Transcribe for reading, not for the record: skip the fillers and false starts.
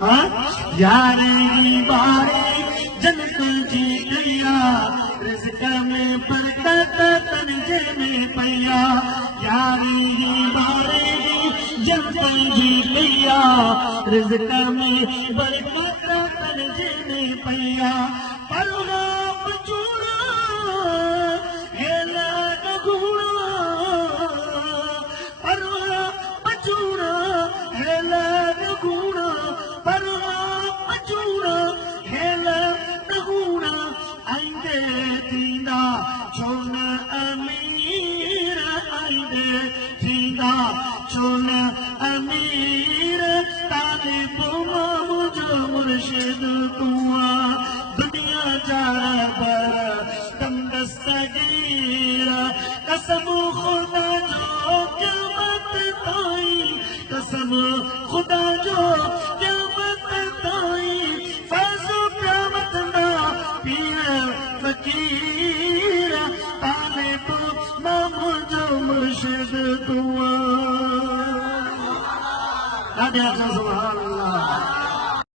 यारी बारी जन्नत जी लिया रिज़्क़ में बरकत तनजे में पया यारी बारी जन्नत जी लिया रिज़्क़ में बरकत तनजे में पया परवा बचूड़ा हेला नगूड़ा परवा बचूड़ा हेला नगूड़ा परवा बचूड़ा हेला नगूड़ा आइंदे थींदा छोन अमीर आइंदे थींदा छोन अमीर तालिब मुझो मुर्शिद तुआ दुनिया जारा पर तंग सगीरा कसम खुदा जो क़यामत ताईं कसम खुदा जो क़यामत ताईं फैज़ो क़यामत ना पीर फ़कीर तालिब मुझो मुर्शिद तुआ। सुभान अल्लाह।